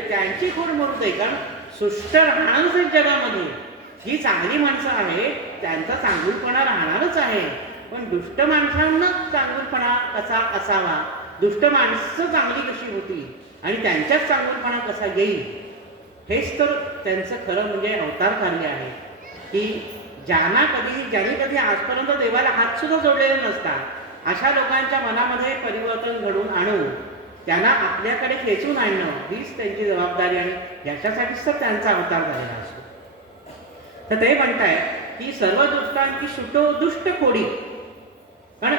त्यांची खोड मोडू दे. कारण सुष्ट राहणारच जगामध्ये. जी चांगली माणसं आहेत त्यांचा चांगुलपणा राहणारच आहे. पण दुष्ट माणसांना चांगुलपणा कसा असावा, दुष्ट माणसं चांगली कशी होती आणि त्यांच्यात चांगुलपणा कसा येईल, हेच तर त्यांचं खरं म्हणजे अवतार कार्य आहे. की ज्यांनी कधी आजपर्यंत देवाला हात सुद्धा जोडलेले नसतात अशा लोकांच्या मनामध्ये परिवर्तन घडून आणून त्यांना आपल्याकडे खेचून आणणं हीच त्यांची जबाबदारी आणि याच्यासाठीच तर त्यांचा अवतार झालेला असतो. तर ते म्हणताय की सर्व दुष्टांची सुटो दुष्ट कोडी, पण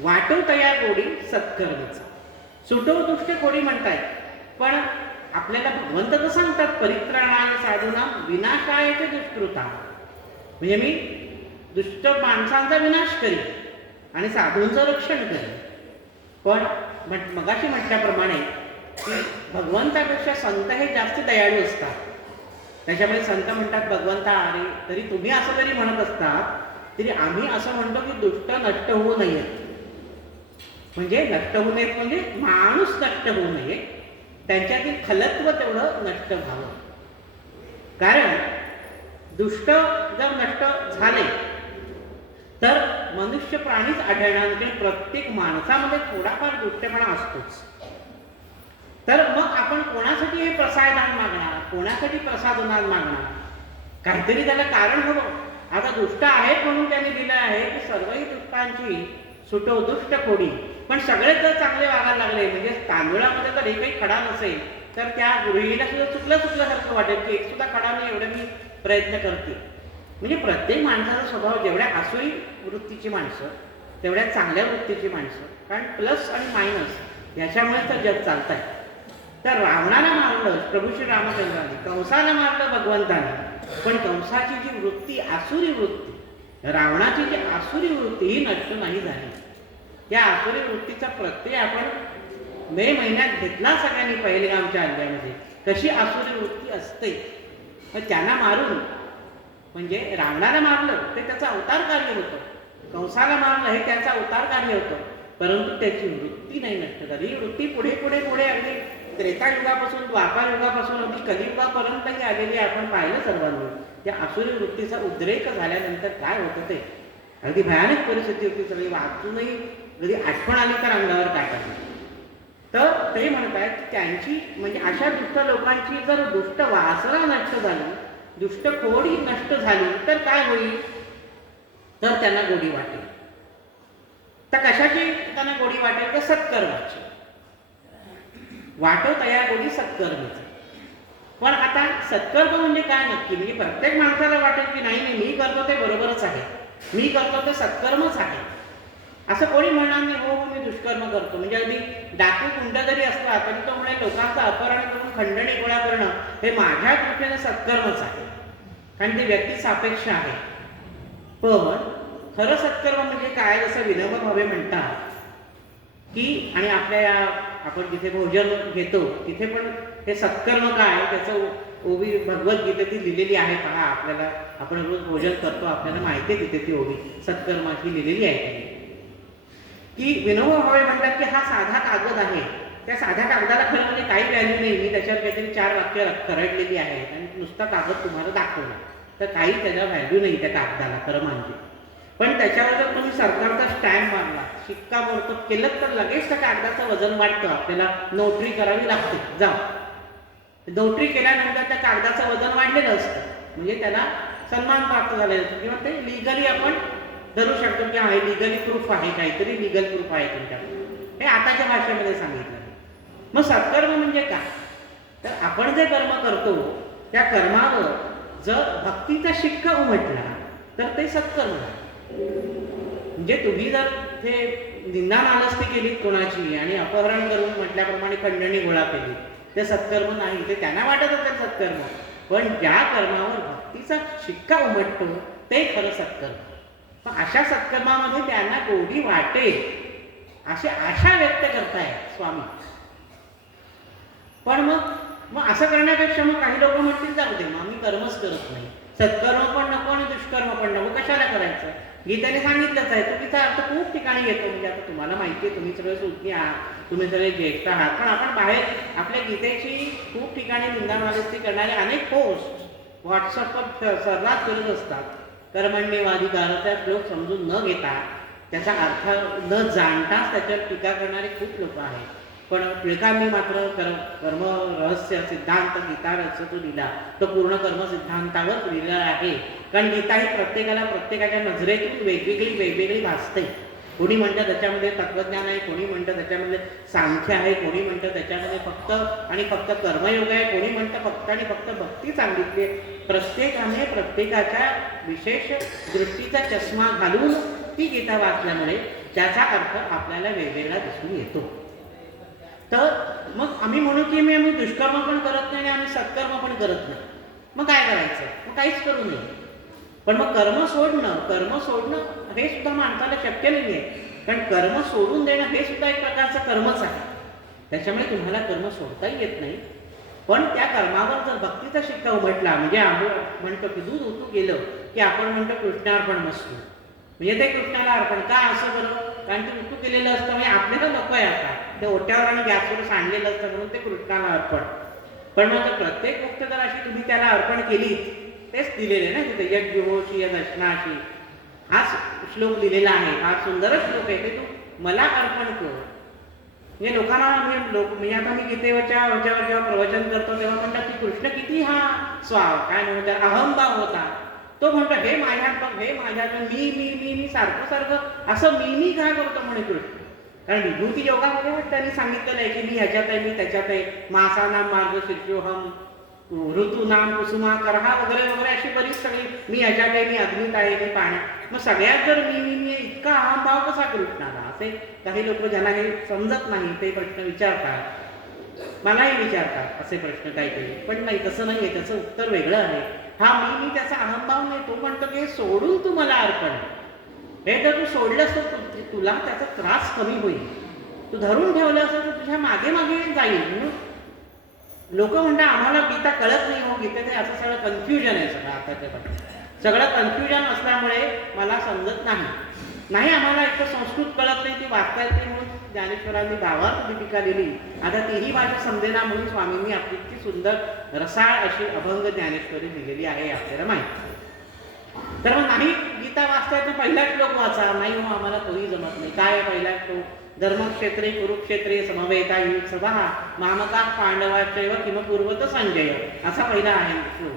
वाटो तया कोडी सत्कर्मीचा. सुटो दुष्ट कोडी म्हणताय, पण आपल्याला भगवंत तर सांगतात परित्राणाय साधूना विनाशाय च दुष्कृता. म्हणजे मी दुष्ट माणसांचा विनाश करीन आणि साधूंचं रक्षण करेन. पण मगाशी म्हटल्याप्रमाणे की भगवंतापेक्षा संत हे जास्त दयाळू असतात. त्याच्यामुळे संत म्हणतात भगवंता अरे तरी तुम्ही असं जरी म्हणत असतात तरी आम्ही असं म्हणतो की दुष्ट नष्ट होऊ नयेत. म्हणजे नष्ट होऊ नयेत म्हणजे माणूस नष्ट होऊ नये, त्यांच्यातील खलत्व तेवढं नष्ट व्हावं. कारण दुष्ट जर नष्ट झाले तर मनुष्य प्राणीच आढळणार म्हणजे प्रत्येक माणसामध्ये थोडाफार दुष्टपणा असतोच. तर मग आपण कोणासाठी हे प्रसाददान मागणार, कोणासाठी प्रसाददान मागणार, काहीतरी त्याला कारण हवं. आता दुष्ट आहेत म्हणून त्यांनी दिलं आहे की सर्वही दुष्टांची सुटो दुष्ट कोडी. पण सगळेच जर चांगले वागायला लागले म्हणजे तांदुळामध्ये जर काही खडा नसेल तर त्या गृहिणीला सुद्धा चुकल्यासारखं वाटेल की एक सुद्धा खडा नाही एवढं मी प्रयत्न करते. म्हणजे प्रत्येक माणसाचा स्वभाव जेवढ्या आसुरी वृत्तीची माणसं तेवढ्या चांगल्या वृत्तीची माणसं, कारण प्लस आणि मायनस याच्यामुळे तर जग चालत आहे. तर रावणाला मारलं प्रभू श्री रामचंद्राने, कंसाला मारलं भगवंताने, पण कंसाची जी वृत्ती आसुरी वृत्ती, रावणाची जी आसुरी वृत्ती ही नष्ट नाही झाली. या आसुरी वृत्तीचा प्रत्यय आपण मे महिन्यात घेतला सगळ्यांनी पहिलगामच्या अध्यायामध्ये. कशी आसुरी वृत्ती असते, मग त्यांना मारून म्हणजे रावणाला मारलं ते त्याचं अवतार कार्य होतं, कंसाला मारलं हे त्याचं अवतार कार्य होतं, परंतु त्याची वृत्ती नाही नष्ट झाली. ही वृत्ती पुढे पुढे पुढे अगदी त्रेतायुगापासून द्वापार युगापासून अगदी कलियुगापर्यंतही आलेली आपण पाहिलं सर्वांनी. त्या आसुरी वृत्तीचा उद्रेक झाल्यानंतर काय होतं ते अगदी भयानक परिस्थिती होती. सगळी वाचूनही कधी आठवण आली तर अंगावर काटा. तर ते म्हणतात त्यांची म्हणजे अशा दुष्ट लोकांची जर दुष्ट वासना नष्ट झाली, दुष्ट खोडी नष्ट झाली तर काय होईल, तर त्यांना गोडी वाटेल. तर कशाची त्यांना गोडी वाटेल, तर सत्कर्माची. वाटो तया गोडी सत्कर्मीचा. पण आता सत्कर्म म्हणजे काय नक्की, म्हणजे प्रत्येक माणसाला वाटेल की नाही नाही मी करतो ते बरोबरच आहे, मी करतो ते सत्कर्मच आहे, असं कोणी म्हणणार नाही. हो मी दुष्कर्म करतो. म्हणजे अगदी डाकू गुंड जरी असला तरी तो म्हणजे लोकांचं अपहरण करून खंडणी गोळा करणं हे माझ्या दृष्टीने सत्कर्मच आहे, कारण ते व्यक्ती सापेक्ष आहे. पण खरं सत्कर्म म्हणजे काय, जसं विनोबा भावे म्हणतात की आणि आपल्या आपण जिथे भोजन घेतो तिथे पण हे सत्कर्म काय त्याचं ओवी भगवद्गीतेत लिहिलेली आहे. पहा आपल्याला, आपण रोज भोजन करतो आपल्याला माहिती आहे तिथे ती ओवी सत्कर्माची लिहिलेली आहे. की विनोबा भावे म्हणतात की हा साधा कागद आहे, त्या साध्या कागदाला खरं म्हणजे काही व्हॅल्यू नाही, मी त्याच्यावर काहीतरी 4 वाक्य खरडलेली आहेत आणि नुसता कागद तुम्हाला दाखवला तर काही त्याला व्हॅल्यू नाही त्या कागदाला खरं म्हणजे. पण त्याच्यावर जर तुम्ही सरकारचा स्टॅम्प मारला, शिक्कामोर्तब केलं तर लगेच त्या कागदाचं वजन वाढतं. आपल्याला नोटरी करावी लागते. जाऊ नोटरी केल्यानंतर त्या कागदाचं वजन वाढलेलं असतं, म्हणजे त्याला सन्मान प्राप्त झालेला असतो किंवा ते लिगली आपण धरू शकतो की हा हे लिगली प्रूफ आहे, काहीतरी लिगल प्रूफ आहे तुमच्याकडे. हे आताच्या भाषेमध्ये सांगितलं. मग सत्कर्म म्हणजे काय, तर आपण जे कर्म करतो त्या कर्मावर जर भक्तीचा शिक्का उमटला तर ते सत्कर्म आहे. म्हणजे तुम्ही जर ते निंदा नालस्ती केली कोणाची आणि अपहरण करून म्हटल्याप्रमाणे खंडणी गोळा केली, ते सत्कर्म नाही. ते त्यांना वाटत होतं सत्कर्म, पण ज्या कर्मावर भक्तीचा शिक्का उमटतो ते खरं सत्कर्म. पण अशा सत्कर्मामध्ये त्यांना गोडी वाटेल अशी आशा व्यक्त करताय स्वामी. पण मग असं करण्यापेक्षा मग काही लोक म्हणतील जाऊ दे मग आम्ही कर्मच करत नाही, सत्कर्म पण नको आणि दुष्कर्म पण नको, कशाला करायचं. गीतेने सांगितलंच आहे. चुकीचा अर्थ खूप ठिकाणी येतो. म्हणजे आता तुम्हाला माहिती आहे, तुम्ही सगळे सुज्ञ आहात, तुम्ही सगळे ज्येष्ठ आहात. पण आपण बाहेर आपल्या गीतेची खूप ठिकाणी निंदानालिस्ती करणारे अनेक पोस्ट व्हॉट्सअपवर सर्रास करत असतात. कर्मण्येवाधिकारचा श्लोक समजून न घेता, त्याचा अर्थ न जाणताच त्याच्यावर टीका करणारे खूप लोक आहेत. पण टिळकांनी मात्र कर्म रहस्य सिद्धांत गीता रहस्य तो लिहिला, तो पूर्ण कर्म सिद्धांतावर लिहिलेला आहे. कारण गीता ही प्रत्येकाला प्रत्येकाच्या नजरेतून वेगवेगळी भासते. कोणी म्हणतं त्याच्यामध्ये तत्वज्ञान आहे, कोणी म्हणतं त्याच्यामध्ये सांख्य आहे, कोणी म्हणतं त्याच्यामध्ये फक्त आणि फक्त कर्मयोग आहे, कोणी म्हणतं फक्त आणि फक्त भक्ती सांगितली आहे. प्रत्येकाने प्रत्येकाच्या विशेष दृष्टीचा चष्मा घालून ती गीता वाचल्यामुळे त्याचा अर्थ आपल्याला वेगवेगळा दिसून येतो. तर मग आम्ही म्हणू की आम्ही दुष्कर्म पण करत नाही आणि आम्ही सत्कर्म पण करत नाही. मग काय करायचं? मग काहीच करू नये. पण मग कर्म सोडणं हे सुद्धा माणसाला शक्य नाही आहे. कारण कर्म सोडून देणं हे सुद्धा एक प्रकारचं कर्मच आहे. त्याच्यामुळे तुम्हाला कर्म सोडताही येत नाही. पण त्या कर्मावर जर भक्तीचा शिक्का उमटला, म्हणजे आम्ही म्हणतो की दूध उतू गेलं की आपण म्हणतो कृष्णार्पणमस्तु, म्हणजे ते कृष्णाला अर्पण. का असं बरं? कारण ते उतू केलेलं असतं, म्हणजे आपल्याला नको आहे आता ते ओट्यावर आणि गॅसवर सांडलेलं असतं म्हणून ते कृष्णाला अर्पण. पण मग प्रत्येक गोष्ट जर अशी तुम्ही त्याला अर्पण केली, तेच दिलेले ना तिथे यज्ञोशी यदर्शनाशी हा श्लोक दिलेला आहे. हा सुंदरच श्लोक आहे. ते तू मला अर्पण कर. म्हणजे लोकांना म्हणजे आता मी गीतेवरच्या जेव्हा प्रवचन करतो तेव्हा म्हणतात की कृष्ण किती हा काय म्हणतात अहंभाव होता. तो म्हणतो हे माझ्यात बघ, हे माझ्यात मी सारखं असं मी काय करतो म्हणे कृष्ण. कारण विभूती योगामध्ये त्यांनी सांगितलेलं आहे की मी ह्याच्यात आहे, मी त्याच्यात आहे. मासानाम मार्ग शीर्षोहम, ऋतूनाम कुसुमाकरहा वगैरे वगैरे अशी बरीच सगळी मी ह्याच्यात आहे, मी अग्नीत आहे, मी पाण्यात. मग सगळ्यात जर मी इतका अहंभाव कसा कृष्णाला? असे काही लोक ज्यांना हे समजत नाही ते प्रश्न विचारतात, मलाही विचारतात असे प्रश्न काही. पण नाही, तसं नाही आहे. त्याचं उत्तर वेगळं आहे. हा मी त्याचा अहंभाव नाही. तो म्हणतो की हे सोडून तू मला अर्पण. हे जर तू सोडलंस तर तुला त्याचा त्रास कमी होईल. तू धरून ठेवलं असं तर तुझ्या मागे मागे जाईल. म्हणून लोक म्हणतात आम्हाला गीता कळत नाही हो, गीतेचे असं सगळं कन्फ्युजन आहे. सगळं कन्फ्युजन असल्यामुळे मला समजत नाही. आम्हाला एक तर संस्कृत कळत नाही, ती वाचता येते म्हणून ज्ञानेश्वरांनी भावार्थ दीपिका लिहिली. आता तीही भाषा समजेना म्हणून स्वामींनी आपली इतकी सुंदर रसाळ अशी अभंग ज्ञानेश्वरी लिहिलेली आहे आपल्याला माहिती. तर मग नाही गीता वाचता येतं पहिला श्लोक वाचा. नाही हो, आम्हाला तोही जमत नाही. काय पहिला श्लोक? धर्मक्षेत्रे कुरुक्षेत्रे समवेता सभा मामका पांडवाचैव किम पूर्वत संजय, असा पहिला आहे श्लोक.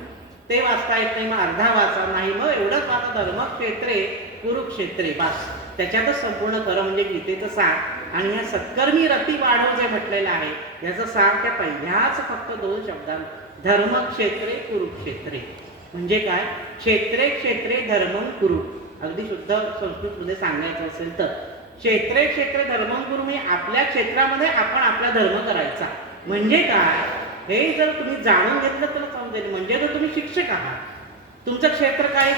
ते वाचता येत नाही, मग अर्धा वाचा. नाही, मग एवढंच वाचा धर्मक्षेत्रे कुरुक्षेत्रे, बस. त्याच्यातच संपूर्ण खरं म्हणजे गीतेचं सार. आणि ह्या सत्कर्मी रती वाढव जे म्हटलेलं आहे याचं सार त्या पहिल्याच फक्त 2 शब्दांत धर्मक्षेत्रे कुरुक्षेत्रे. म्हणजे काय? क्षेत्रे धर्मं कुरु. अगदी शुद्ध संस्कृतमध्ये सांगायचं असेल तर क्षेत्रे धर्मं कुरु म्हणजे आपल्या क्षेत्रामध्ये आपण आपला धर्म करायचा. म्हणजे काय? हे जर तुम्ही जाणून घेतलं तर समजेल. म्हणजे जर तुम्ही शिक्षक आहात, तुमचं क्षेत्र काय?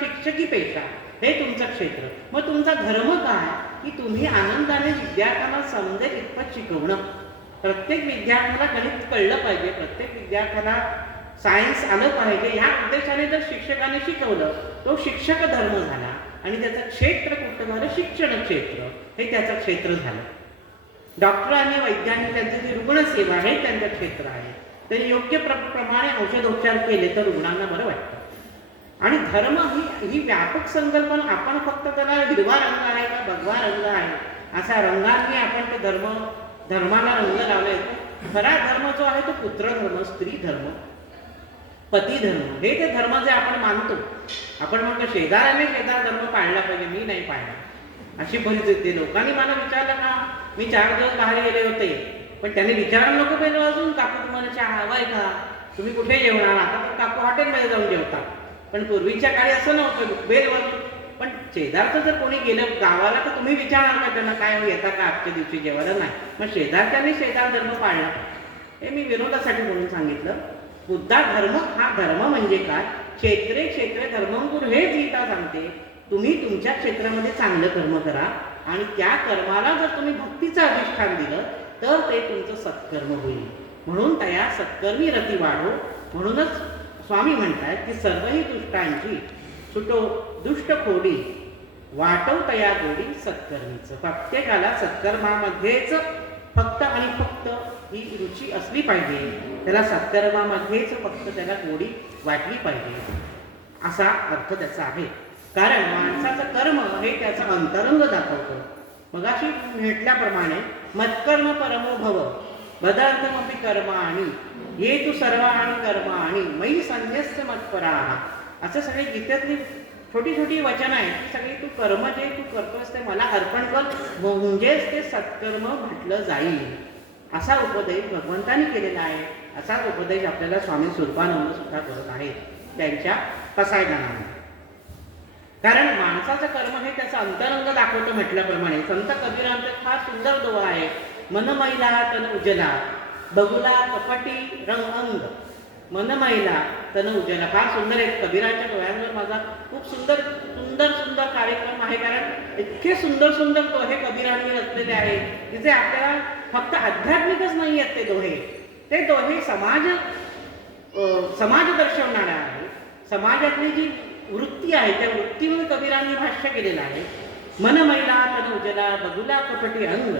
शिक्षकी पेशा, हे तुमचं क्षेत्र. मग तुमचा धर्म काय? की तुम्ही आनंदाने विद्यार्थ्यांना समजेल इतपत शिकवणं. प्रत्येक विद्यार्थ्याला गणित कळलं पाहिजे, प्रत्येक विद्यार्थ्याला सायन्स आलं पाहिजे. ह्या उद्देशाने जर शिक्षकाने शिकवलं तो शिक्षक धर्म झाला. आणि त्याचं क्षेत्र कुठं झालं? शिक्षण क्षेत्र, हे त्याचं क्षेत्र झालं. डॉक्टर आणि वैज्ञानिक त्यांची जी रुग्णसेवा आहे त्यांचं क्षेत्र आहे. ते योग्य प्रमाणे औषधोपचार केले तर रुग्णांना बरं वाटतं. आणि धर्म ही व्यापक संकल्पना. आपण फक्त त्याला हिरवा रंग आहे का भगवा रंग आहे असा रंगांनी आपण ते धर्माला रंग लावले. खरा धर्म जो आहे तो पुत्रधर्म, स्त्री धर्म, पती धर्म, हे ते धर्म जे आपण मानतो. आपण म्हणतो शेजाऱ्याने शेजार धर्म पाळला पाहिजे, मी नाही पाळला, अशी परिस्थिती. लोकांनी मला विचारलं का, मी 4 दिवस बाहेर गेले होते, पण त्यांनी विचारायला नको पहिलं अजून, काकू तुम्हाला चहा हवाय का, तुम्ही कुठे जेवणार? आता तर काकू हॉटेलमध्ये जाऊन जेवतात. पण पूर्वीच्या काळी असं नव्हतं, बेलवरून. पण शेजारचं जर कोणी गेलं गावाला तर तुम्ही विचारणार का त्यांना काय येता का आजच्या दिवशी जेवायला? नाही. मग शेजारच्यांनी शेजार धर्म पाळला. हे मी विरोधासाठी म्हणून सांगितलं. बुद्धा धर्म हा धर्म म्हणजे काय? क्षेत्रे धर्मंकुर, हे गीता सांगते. तुम्ही तुमच्या क्षेत्रामध्ये चांगलं कर्म करा आणि त्या कर्माला जर तुम्ही भक्तीचं अधिष्ठान दिलं तर ते तुमचं सत्कर्म होईल. म्हणून त्या सत्कर्मी रती वाढो. म्हणूनच स्वामी म्हणतात की सर्वही दुष्टांची सुटो दुष्ट खोडी, वाटव तया गोडी सत्कर्मीचं. प्रत्येकाला सत्कर्मामध्येच फक्त आणि फक्त ही रुची असली पाहिजे, त्याला सत्कर्मामध्येच फक्त त्याला गोडी वाटली पाहिजे, असा अर्थ त्याचा आहे. कारण माणसाचं कर्म हे त्याचं अंतरंग दाखवतं. मगाशी म्हटल्याप्रमाणे मत्कर्म परमो भव बदर्थमपि कर्माणि ये तू सर्वाणि कर्माणि मयि संन्यस्य मत्पराः, असं सगळे गीतेतली छोटी छोटी वचनं आहेत. ती सगळी तू कर्म जे तू करतोस ते मला अर्पण कर, म्हणजेच ते सत्कर्म म्हटलं जाईल, असा उपदेश भगवंतांनी केलेला आहे. असाच उपदेश आपल्याला स्वामी स्वरूपानंद सुद्धा करत आहेत त्यांच्या पसायदानाने. कारण माणसाचं कर्म हे त्याचा अंतरंग दाखवतं म्हटल्याप्रमाणे संत कबीरांचा फार सुंदर दोहा आहे. मन मैला तन उजला बगुला कपटी रंग अंग. मन मैला तन उजला, फार सुंदर आहे. कबीराच्या डोळ्यांवर माझा खूप सुंदर सुंदर सुंदर कार्यक्रम आहे. कारण इतके सुंदर सुंदर दोहे कबीरांनी रचलेले आहेत, तिथे आपल्याला फक्त आध्यात्मिकच नाही आहेत ते दोहे. ते दोहे समाज दर्शवणारे आहे. समाजातली जी वृत्ती आहे त्या वृत्तीवर कबीरांनी भाष्य केलेलं आहे. मन मैला तन उजला बगुला कपटी अंग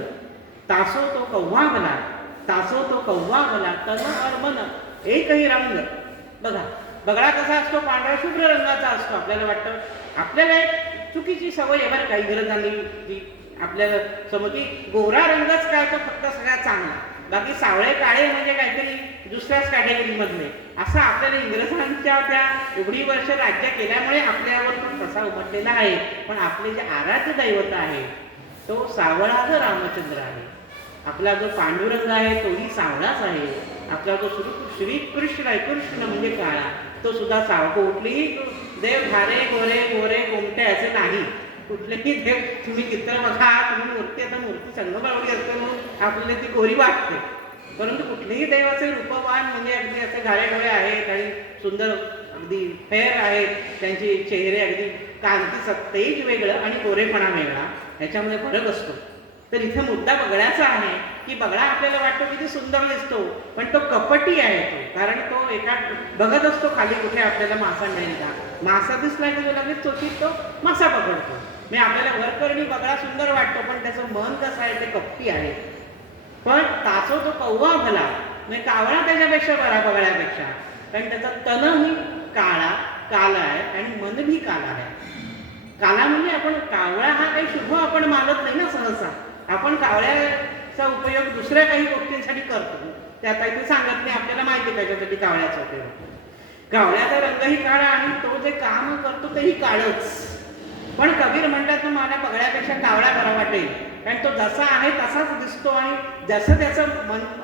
तासो तो कव्वा भला, तासो तो कव्वा भला तन और मन एकही रंग. बघा, बगळा कसा असतो? पांढरा शुभ्र रंगाचा असतो. आपल्याला वाटतं, आपल्याला एक चुकीची सवय आहे बरं काही इंग्रजांनी जी आपल्याला समजली, गोरा रंगच काय तो फक्त सगळ्यात चांगला, बाकी सावळे काळे म्हणजे काहीतरी दुसऱ्याच कॅटेगरीमधले, असं आपल्याला इंग्रजांच्या त्या एवढी वर्ष राज्य केल्यामुळे आपल्यावर पण तसा उमटलेला आहे. पण आपले जे आराध्य दैवत आहे तो सावळा जो रामचंद्र आहे. आपला जो पांडुरंग आहे तोही सावळाच आहे. आपला जो श्रीकृष्ण आहे, कृष्ण म्हणजे काळा, तो सुद्धा सावळा. कुठलीही देव धारे गोरे गोरे गोमटे असे नाही. कुठलेही देव तुम्ही चित्र बघा, तुम्ही मूर्ती, आता मूर्ती संगमरवरी असते म्हणून आपल्याला ती गोरी वाटते, परंतु कुठलेही देव असे रूपवान म्हणजे अगदी असे घाळे डोळे आहेत आणि सुंदर अगदी फेअर आहेत, त्यांचे चेहरे अगदी कांतीचं तेज वेगळं आणि गोरेपणा वेगळा, ह्याच्यामध्ये फरक असतो. तर इथे मुद्दा बगळ्याचा आहे की बगळा आपल्याला वाटतो किती सुंदर दिसतो, पण तो कपटी आहे. तो कारण तो एका बघत असतो खाली कुठे आपल्याला मासा मिळेल का, मासा दिसला की तो लगेच चोचीत तो मासा पकडतो. मी आपल्याला वरकरणी बगळा सुंदर वाटतो, पण त्याचं मन कसं आहे ते कपटी आहे. पण तासो तो कव्वा भला, म्हणजे कावळा त्याच्यापेक्षा बरा बगळ्यापेक्षा, कारण त्याचा तनही काला आहे आणि मन भी काला आहे. काला म्हणजे आपण कावळा हा काही शुभ आपण मानत नाही ना सहसा. आपण कावळ्याचा उपयोग दुसऱ्या काही गोष्टींसाठी करतो, ते आता इथे सांगत नाही, आपल्याला माहिती आहे त्याच्यासाठी कावळ्याचा उपयोग. कावळ्याचा रंगही काळा आणि तो जे काम करतो तेही काळच. पण कबीर म्हणतात मला बगळ्यापेक्षा कावळा बरा वाटेल, कारण तो जसा आहे तसाच दिसतो आणि जसं त्याचं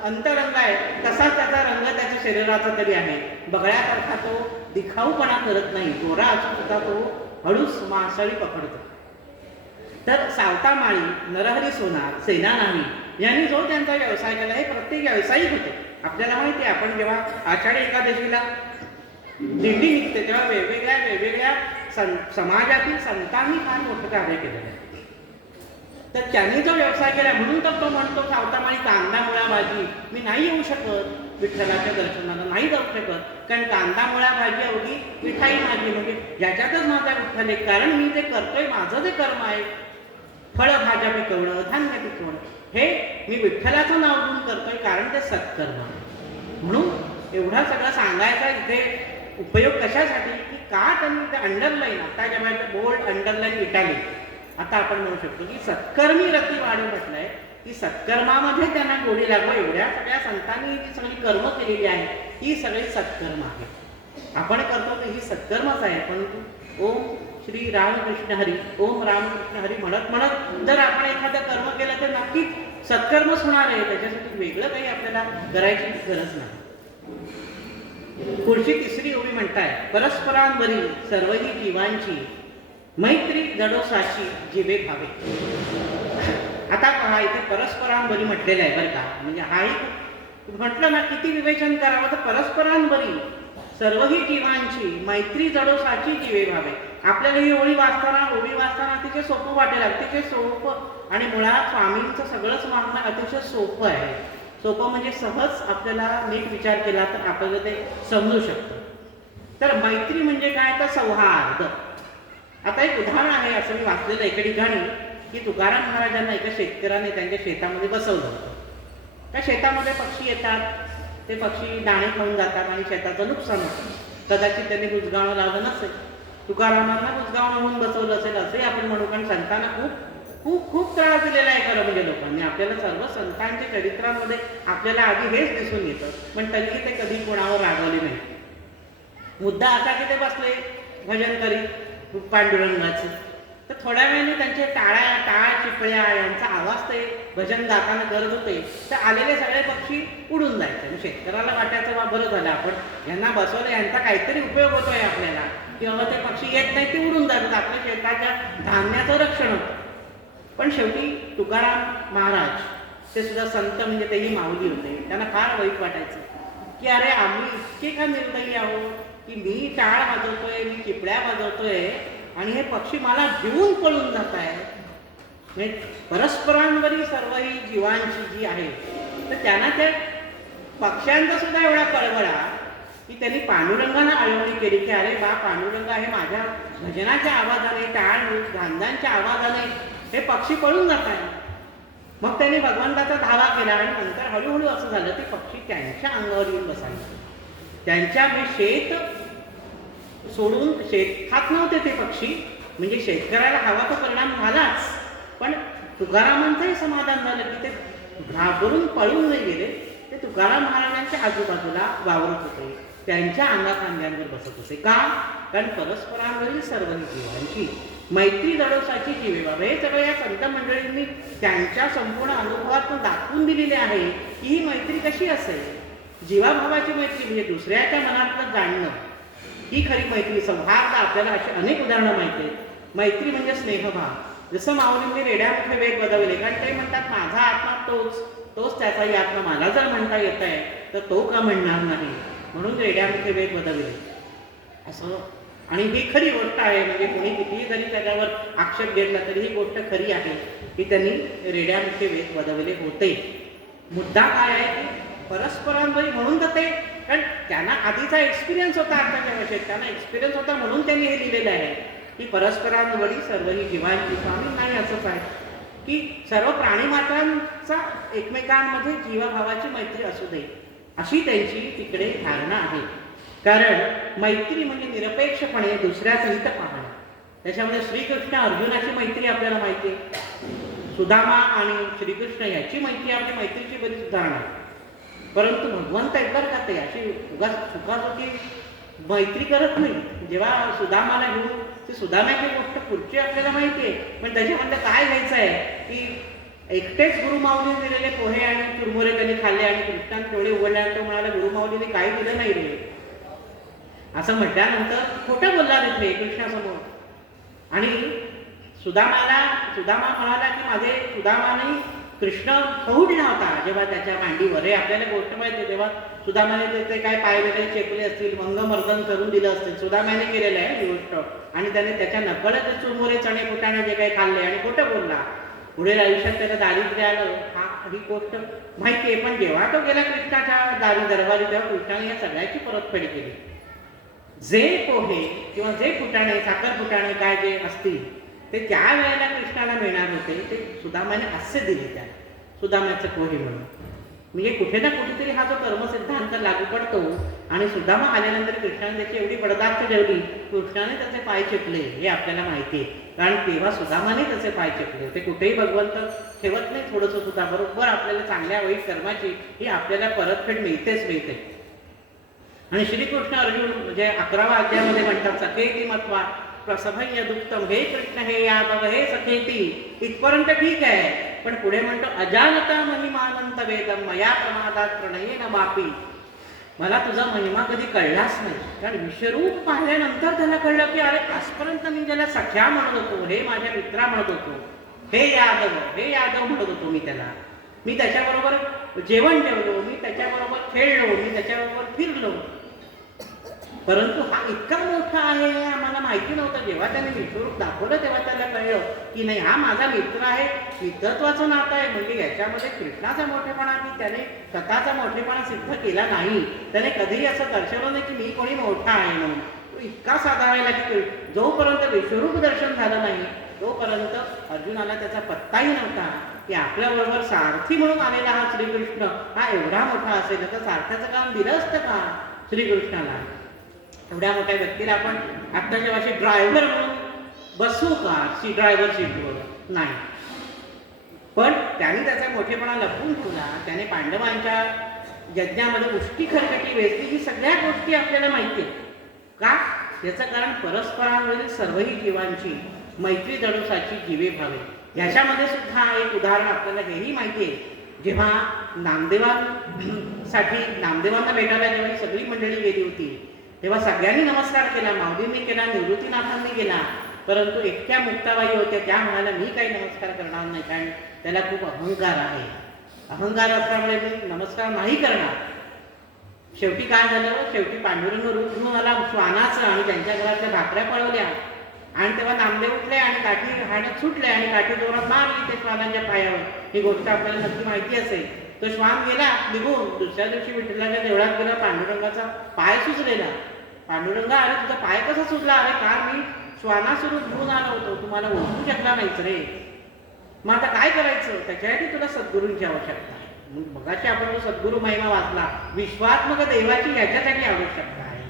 अंतरंग आहे तसाच त्याचा रंग त्याच्या शरीराचा तरी आहे. बगळ्यासारखा तो दिखाऊपणा करत नाही, गोरा असून सुद्धा तो हळूच मासळी पकडतो. तर सावतामाळी, नरहरी सोनार, सेना नावी यांनी जो त्यांचा व्यवसाय केला, हे प्रत्येक व्यावसायिक होते. आपल्याला माहिती आहे, आपण जेव्हा आषाढी एकादशीला दिंडी निघते तेव्हा वेगवेगळ्या समाजातील संतांनी फार मोठं कार्य केलेलं आहे. तर त्यांनी जो व्यवसाय केला म्हणून तर तो म्हणतो सावतामाळी कांदा मुळा भाजी मी नाही येऊ शकत विठ्ठलाच्या दर्शनाला, नाही जाऊ शकत, कारण कांदा मुळा भाजी अवघी मिठाई माझी, म्हणजे याच्यातच माझा विठ्ठल आहे. कारण मी जे करतोय, माझं जे कर्म आहे, फळभाज्या पिकवणं, धान्य पिकवणं, हे मी विठ्ठलाचं नाव घेऊन करतोय, कारण ते सत्कर्म. म्हणून एवढा सगळं सांगायचा इथे उपयोग कशासाठी की का त्यांनी ते अंडरलाईन, आता जेव्हा बोल्ड अंडरलाईन इटालिक, आता आपण म्हणू शकतो की सत्कर्मी रती वाढू म्हटलंय की सत्कर्मामध्ये त्यांना गोडी लागो. एवढ्या सगळ्या संतांनी जी सगळी कर्म केलेली आहे ही सगळी सत्कर्म आहे. आपण करतो तर ही सत्कर्मच आहे. परंतु ओम श्री रामकृष्ण हरी, ओम रामकृष्ण हरी म्हणत म्हणत जर आपण एखादं कर्म केलं तर नक्कीच सत्कर्मच होणार आहे. त्याच्यासाठी वेगळं काही आपल्याला करायची गरज नाही. पुढची तिसरी ओवी म्हणताय, परस्परांवरील सर्वही जीवांची मैत्री जडोसाची जीवे भावे. आता पहा, इथे परस्परांवरी म्हटलेलं आहे बरं का, म्हणजे हाही म्हटलं ना किती विवेचन करावं. तर परस्परांवरील सर्वही जीवांची मैत्री जडोसाची जीवे भावे. आपल्याला ही ओवी वाचताना अतिशय सोपं वाटेल, अतिशय सोपं, आणि मुळात स्वामींचं सगळंच मागणं अतिशय सोपं आहे. सोपं म्हणजे सहज आपल्याला नीट विचार केला तर आपल्याला ते समजू शकतं. तर मैत्री म्हणजे काय, तर सौहार्द. आता एक उदाहरण आहे, असं मी वाचलेलं एका ठिकाणी की तुकाराम महाराजांना एका शेतकऱ्याने त्यांच्या शेतामध्ये बसवलं होतं. त्या शेतामध्ये पक्षी येतात, ते पक्षी दाणे खाऊन जातात आणि शेताचं नुकसान होतं. कदाचित त्यांनी बुजगावणं लावलं नसेल, तुकारामांना बुजगावणं म्हणून बसवलं असेल असे आपण म्हणू, कारण संतांना खूप खूप खूप त्रास दिलेला आहे खरं म्हणजे लोकांनी. आपल्याला सर्व संतांच्या चरित्रामध्ये आपल्याला आधी हेच दिसून येतं, पण तरीही ते कधी कोणावर रागवले नाही. मुद्दा असा की ते बसले भजन करीत पांडुरंगाचे, तर थोड्या वेळाने त्यांचे टाळ चिपळ्या यांचा आवाज ते भजन गाताना करत होते, तर आलेले सगळे पक्षी उडून जायचे. शेतकऱ्याला वाटायचं बा बरं झालं आपण यांना बसवलं, यांचा काहीतरी उपयोग होतोय आपल्याला, की बाबा ते पक्षी येत नाही ते उडून जातात, आपल्या शेताच्या धान्याचं रक्षण होतं. पण शेवटी तुकाराम महाराज ते सुद्धा संत म्हणजे तेही माऊली होते, त्यांना फार वाईट वाटायचं की अरे आम्ही इतके का निर्दयी आहोत की मी टाळ वाजवतोय, मी चिपळ्या वाजवतोय आणि हे पक्षी मला भिवून पळून जात आहे. म्हणजे परस्परांवरील सर्व ही जीवांची जी आहे, तर त्यांना त्या पक्ष्यांचा सुद्धा एवढा कळवळा की त्यांनी पांडुरंगांना आळवणी केली की अरे बा पांडुरंगा, हे माझ्या भजनाच्या आवाजाने, टाळ गांधांच्या आवाजाने हे पक्षी पळून जात आहे. मग त्यांनी भगवंताचा धावा केला आणि नंतर हळूहळू असं झालं ते पक्षी त्यांच्या अंगावर येऊन बसायचे. त्यांच्या शेत सोडून, शेत खात नव्हते ते पक्षी, म्हणजे शेतकऱ्याला हवा तो परिणाम झालाच, पण तुकारामांचंही समाधान झालं की ते घाबरून पळून नाही गेले, ते तुकाराम महाराजांच्या आजूबाजूला वावरत होते, त्यांच्या अंगाखांद्यांवर बसत असे. का? कारण परस्परांवरील सर्व जीवांची मैत्री दडोसाची जीवे बाबा, हे सगळं या संत मंडळींनी त्यांच्या संपूर्ण अनुभवातून दाखवून दिलेले आहे की ही मैत्री कशी असेल. जीवाभावाची मैत्री म्हणजे दुसऱ्याच्या मनातलं जाणणं, ही खरी मैत्री. सौहार्द आपल्याला अशी अनेक उदाहरणं माहिती आहेत. मैत्री म्हणजे स्नेहभाव. जसं माऊलींनी रेड्यामुखे वेग बदवले, कारण ते म्हणतात माझा आत्मा तोच त्याचाही आत्मा मला जर म्हणता येत आहे तर तो का म्हणणार नाही, म्हणून रेड्यामुखे वेग बदवले असं. आणि ही खरी गोष्ट आहे, म्हणजे कोणी कितीही जरी त्याच्यावर आक्षेप घेतला तरी ही गोष्ट खरी आहे की त्यांनी रेड्यामुखे वेग बदवले होते. मुद्दा काय आहे की परस्परांवरी, म्हणून तर ते, कारण त्यांना आधीचा एक्सपिरियन्स होता आताच्या भाषेत, त्यांना एक्सपिरियन्स होता म्हणून त्यांनी हे लिहिलेलं आहे की परस्परांवरी सर्व ही जीवांची. स्वामी नाही असंच आहे की सर्व प्राणीमात्रांचा एकमेकांमध्ये जीवाभावाची मैत्री असू दे, अशी त्यांची तिकडे धारणा आहे. कारण मैत्री म्हणजे निरपेक्षपणे दुसऱ्याचं हित पाहणं. त्याच्यामध्ये श्रीकृष्ण अर्जुनाची मैत्री आपल्याला माहिती आहे, सुदामा आणि श्रीकृष्ण याची मैत्री, आपली मैत्रीची बरीच उदाहरणं आहे. परंतु भगवंत एकदा का ते अशी सुखासुखी मैत्री करत नाही. जेव्हा सुदामाला घेऊन, ती सुदामाची गोष्ट पुढची आपल्याला माहिती आहे, पण त्याच्यामध्ये काय घ्यायचं आहे की एकटेच गुरुमाऊलीने दिलेले पोहे आणि चुरमुरे त्यांनी खाल्ले आणि कृष्णाने डोळे उघडल्यानंतर तो म्हणाला गुरुमाऊलीने काही दिलं नाही रे, असं म्हटल्यानंतर खोटं बोलला तिथे कृष्णासमोर. आणि सुदामा म्हणाला की सुदामाने कृष्ण फोडला होता जेव्हा त्याच्या मांडीवर. हे आपल्याला गोष्ट माहिती, तेव्हा सुदामाने ते काय पाय वगैरे चेपले असतील, मंगमर्दन करून दिलं असतील, सुदामाने केलेलं आहे ही गोष्ट. आणि त्याने त्याच्या नकळत चुरमुरे चणे फुटाणे जे काही खाल्ले आणि खोटं बोलला. पुढे आयुष्यात त्याला दारिद्र्य आलं, ही गोष्ट माहिती आहे. पण जेव्हा तो गेला कृष्णाच्या दरबारी, तेव्हा कृष्णाने या सगळ्याची परतफेड केली. जे पोहे किंवा जे फुटाणे, साखर फुटाणे काय जे असतील ते त्या वेळेला कृष्णाला मिळणार होते, ते सुदामाने असे दिले त्या सुदामाचे पोहे म्हणून. म्हणजे कुठे ना कुठेतरी हा जो कर्मसिद्धांत लागू पडतो. आणि सुदामा आल्यानंतर कृष्णाने त्याची एवढी बडदास्त ठेवली, कृष्णाने त्याचे पाय चेपले हे आपल्याला माहिती आहे. कारण तेव्हा सुदामाने त्याचे पाय चेपले. ते कुठेही भगवंत ठेवत नाही थोडंसं सुद्धा, बरोबर आपल्याला चांगल्या वाईट कर्माची ही आपल्याला परतफेड मिळते. आणि श्रीकृष्ण अर्जुन म्हणजे 11व्या अध्यायामध्ये म्हणतात सखेती मत्वा प्रसभय दुःखम, हे कृष्ण हे यादव हे सखेती, इथपर्यंत ठीक आहे. पण पुढे म्हणतो अजानता महिमानंत वेदम मया प्रमादात प्रणयेन बापी, मला तुझा महिमा कधी कळलाच नाही. कारण विश्वरूप पाहिल्यानंतर त्याला कळलं की अरे आजपर्यंत मी ज्याला सख्या म्हणत होतो, हे माझ्या मित्रा म्हणत होतो, हे यादव म्हणत होतो मी त्याला, मी त्याच्याबरोबर जेवण जेवलो, मी त्याच्याबरोबर खेळलो, मी त्याच्याबरोबर फिरलो, परंतु हा इतका मोठा आहे हे आम्हाला माहिती नव्हतं. जेव्हा त्याने विश्वरूप दाखवलं तेव्हा त्याला कळलं की नाही, हा माझा मित्र आहे, मित्रत्वाचं नातं आहे. म्हणजे याच्यामध्ये कृष्णाचा मोठेपणा, की त्याने स्वतःचा मोठेपणा सिद्ध केला नाही, त्याने कधीही असं दर्शवलं नाही की मी कोणी मोठा आहे म्हणून. तो इतका साधा व्हायला की जोपर्यंत विश्वरूप दर्शन झालं नाही तोपर्यंत अर्जुनाला त्याचा पत्ताही नव्हता की आपल्याबरोबर सारथी म्हणून आलेला हा श्रीकृष्ण हा एवढा मोठा असेल तर सारथ्याचं काम दिलं असतं का श्रीकृष्णाला? एवढ्या मोठ्या व्यक्तीला आपण आत्ताच्या भाषेत ड्रायव्हर म्हणून बसवू का ड्रायव्हर सीटवर? नाही. पण त्याने त्याचा मोठेपणा लपवून ठेवला. त्याने पांडवांच्या यज्ञामध्ये उष्टी खरकटी वेचली. ही सगळ्या गोष्टी आपल्याला माहिती आहेत. का? याचं कारण परस्परांवरील सर्वही जीवांची मैत्री जडोसाची जीवे भावे. याच्यामध्ये सुद्धा एक उदाहरण आपल्याला हेही माहिती आहे. जेव्हा नामदेवांना भेटायला जेव्हा ही सगळी मंडळी गेली होती तेव्हा सगळ्यांनी नमस्कार केला. माऊलींनी केला, निवृत्तीनाथांनी केला. परंतु एकट्या मुक्ताबाई होत्या, त्या म्हणाल्या मी काही नमस्कार करणार नाही, कारण त्याला खूप अहंकार आहे. अहंकार असल्यामुळे मी नमस्कार नाही करणार. शेवटी काय झालं? शेवटी पांडुरंग रूप घेऊन आला श्वानाचं आणि त्यांच्या घरातल्या भाकऱ्या पळवल्या. आणि तेव्हा नामदेव उठले आणि काठी हाणत सुटले आणि काठी जोरात मारली ते श्वानाच्या पायावर. ही गोष्ट आपल्याला नक्की माहिती असेल. तो श्वान गेला निघून. दुसऱ्या दिवशी विठ्ठलाच्या देवळात गेला. पांडुरंगाचा पाय सुजलेला. पांडुरंगा, अरे तुझा पाय कसा सुजला? अरे का मी श्वानास्वरूप घेऊन आलो होतो, तुम्हाला ओळखू शकला नाहीच रे. मग आता काय करायचं? त्याच्यासाठी तुला सद्गुरूंची आवश्यकता आहे. मगाशी आपण जो सद्गुरू महिमा वाचला, विश्वात्मक देवाची याच्यासाठी आवश्यकता आहे.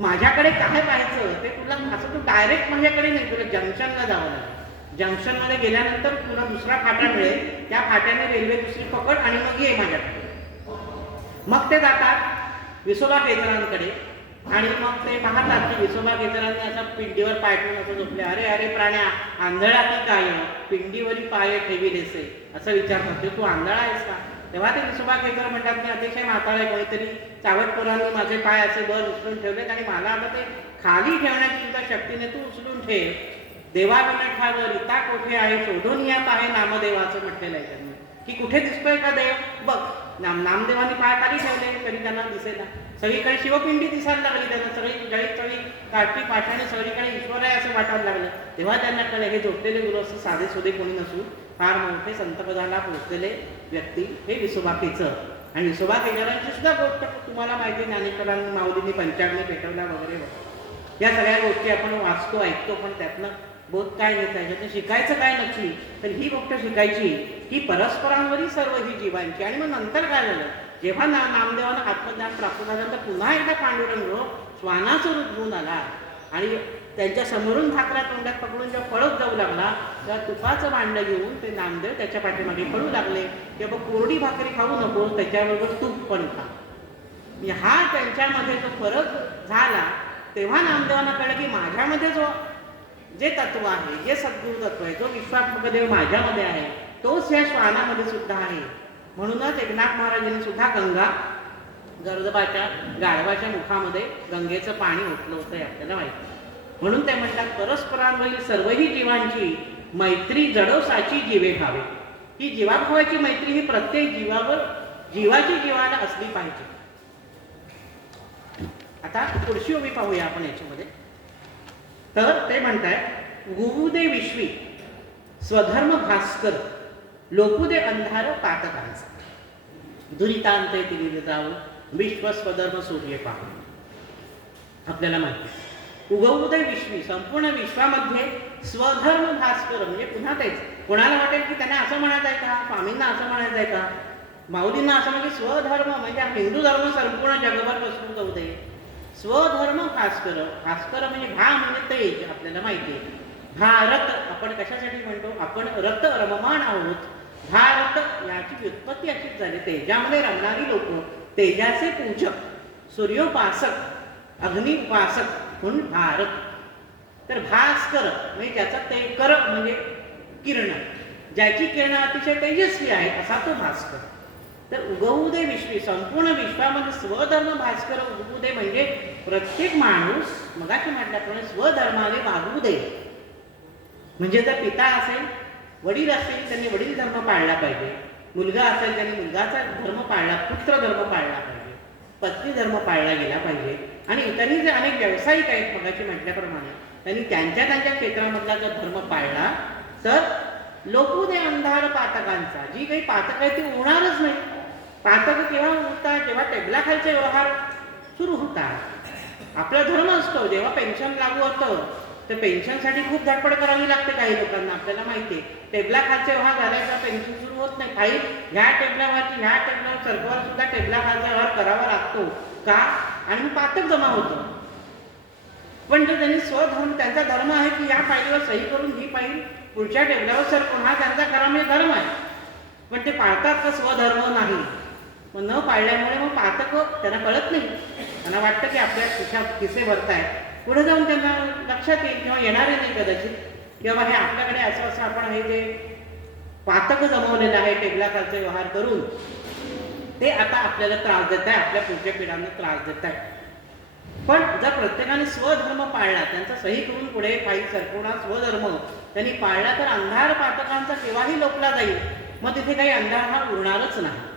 माझ्याकडे काय पाहायचं ते तुला असं तू डायरेक्ट माझ्याकडे नाही, तुला जंक्शनला जावं लागेल. जंक्शनमध्ये गेल्यानंतर तुला दुसरा फाटा मिळेल. त्या फाट्याने रेल्वे दुसरी पकड आणि मग ये माझ्याकडे. मग ते जातात विसोबा केतरांकडे आणि मग ते पाहतात की विसोबा केतरांनी असा पिंडीवर पाय ठेवून असं झोपले. अरे अरे प्राण्या, आंधळा की काय पिंडीवरी पाय ठेविलेसे, असं विचारतात. तू आंधळा आहेस का? तेव्हा ते विसोबा केतर म्हणतात की अतिशय म्हातारे, कोणीतरी चावटपोरांनी माझे पाय असे वर उचलून ठेवलेत आणि मला आता ते खाली ठेवण्याची सुद्धा शक्तीने तू उचलून ठेव. देवाविनठावर रीता कोठे आहे, शोधून यात आहे नामदेवाचं म्हटलेलं आहे त्यांनी, की कुठे दिसतोय का देव? बघ, नामदेवांनी पाय खाली ठेवले तरी त्यांना दिसेना. सगळीकडे शिवपिंडी दिसायला लागली त्यांना. सगळी काठी पाठाने सगळीकडे ईश्वर आहे असं वाटायला लागलं. तेव्हा त्यांना कळलं हे झोपलेले गुरु असं साधे सुधे कोणी नसून फार मोठे संतपदाला पोहोचलेले व्यक्ती हे विसोबा केचर. आणि विसोबा केचरांची सुद्धा गोष्ट तुम्हाला माहिती, ज्ञानेश्वरांनी माऊलींनी पंचाग्नी पेटवल्या वगैरे. या सगळ्या गोष्टी आपण वाचतो ऐकतो, पण त्यातनं बोध काय घेता, याच्यातून शिकायचं काय नक्की? तर ही गोष्ट शिकायची की परस्परांवरील सर्व ही जीवांची. आणि मग नंतर काय झालं? जेव्हा नामदेवांना आत्मज्ञान प्राप्त झाल्यानंतर पुन्हा एकदा पांडुरंग श्वानाचं रूप घेऊन आला आणि त्यांच्या समोरून भाकऱ्या तोंडात पकडून जेव्हा पळत जाऊ लागला तेव्हा तुपाचं भांडं घेऊन ते नामदेव त्याच्या पाठीमागे पळू लागले. तेव्हा कोरडी भाकरी खाऊ नको, त्याच्याबरोबर तूप पण खा. हा त्यांच्यामध्ये जो फरक झाला तेव्हा नामदेवांना कळलं की माझ्यामध्ये जे तत्व आहे, जे सद्गुरू तत्व आहे, जो विश्वात्मक देव माझ्यामध्ये आहे, तोच या श्वानामध्ये सुद्धा आहे. म्हणूनच एकनाथ महाराजांनी सुद्धा गंगा गर्दबाच्या गाढवाच्या मुखामध्ये गंगेचं पाणी ओतलं होतं, आपल्याला माहिती. म्हणून ते म्हणतात परस्परांवरील सर्वही जीवांची मैत्री जडोसाची जीवे भावे. ही जीवाभावाची मैत्री ही प्रत्येक जीवाची जीवाला असली पाहिजे. आता पुढची ओवी पाहूया आपण याच्यामध्ये. तर ते म्हणतात गुरुदे विश्वी स्वधर्म भास्कर, लोकुदे अंधार पातकांचा, दुरितांत तिरी जाऊ विश्व स्वधर्म सूर्य पाहू. आपल्याला माहिती उगवुदे विश्वी, संपूर्ण विश्वामध्ये स्वधर्म भास्कर म्हणजे पुन्हा तेच. कोणाला वाटेल की त्यांना असं म्हणायचं आहे का, स्वामींना असं म्हणायचं आहे का, माऊलींना असं म्हणजे स्वधर्म म्हणजे हिंदू धर्म संपूर्ण जगभर पसरून जाऊ दे. स्वधर्म भास्कर, भास्कर म्हणजे भा म्हणजे तेज, आपल्याला माहिती आहे. भारत आपण कशासाठी म्हणतो? आपण रत रममाण आहोत. भारत याची व्युत्पत्ती अशीच झाली. तेजामध्ये रमणारी लोक, तेजाचे पूजक, सूर्योपासक, अग्नि उपासक म्हणून भारत. तर भास्कर म्हणजे ज्याचा ते कर म्हणजे किरण, ज्याची किरण अतिशय तेजस्वी आहे असा तो भास्कर. तर उगवुदे विश्वी, संपूर्ण विश्वामध्ये स्वधर्म भास्कर उगवू दे म्हणजे प्रत्येक माणूस मगाशी म्हटल्याप्रमाणे स्वधर्माने वागवू दे. म्हणजे जर पिता असेल, वडील असेल, त्यांनी वडील धर्म पाळला पाहिजे. मुलगा असेल त्यांनी मुलगाचा धर्म पाळला, पुत्र धर्म पाळला पाहिजे, पत्नी धर्म पाळला गेला पाहिजे. आणि इतरही जे अनेक व्यावसायिक आहेत मगाशी म्हटल्याप्रमाणे त्यांनी त्यांच्या क्षेत्रामधला जर धर्म पाळला तर लोकुदे अंधार पातकांचा, जी काही पातक आहे ती उडणारच नाही. पातक केव्हा उडतात? जेव्हा टेबलाखालचे व्यवहार सुरू होतात. आपला धर्म असतो, जेव्हा पेन्शन लागू होतं तर पेन्शनसाठी खूप धडपड करावी लागते काही लोकांना, आपल्याला माहिती आहे. टेबलाखालचे व्यवहार झाल्याशिवाय पेन्शन सुरू होत नाही. फाईल ह्या टेबलावरची ह्या टेबलावर सरकार सुद्धा टेबलाखालचा व्यवहार करावा लागतो का, आणि मग पातक जमा होतं. पण जर त्यांनी स्वधर्म, त्यांचा धर्म आहे की या फाईलीवर सही करून ही फाईल पुढच्या टेबलावर सरकवून, हा त्यांचा खरा म्हणजे धर्म आहे. पण ते पाळतात का स्वधर्म नाही. मग न पाळल्यामुळे मग पातक त्यांना कळत नाही. त्यांना वाटतं की आपल्या खिशात खिसे भरताय, पुढे जाऊन त्यांना लक्षात येईल किंवा येणारही नाही कदाचित, किंवा हे आपल्याकडे असं असं आपण हे जे पातक जमवलेलं आहे टेबलाखालचे व्यवहार करून, ते आता आपल्याला त्रास देत आहे, आपल्या पुढच्या पिढ्यांना त्रास देत आहे. पण जर प्रत्येकाने स्वधर्म पाळला, त्यांचा सही करून पुढे फाईल सरकवणार स्वधर्म त्यांनी पाळला, तर अंधार पातकांचा केव्हाही लोपला जाईल. मग तिथे काही अंधार हा उरणारच नाही.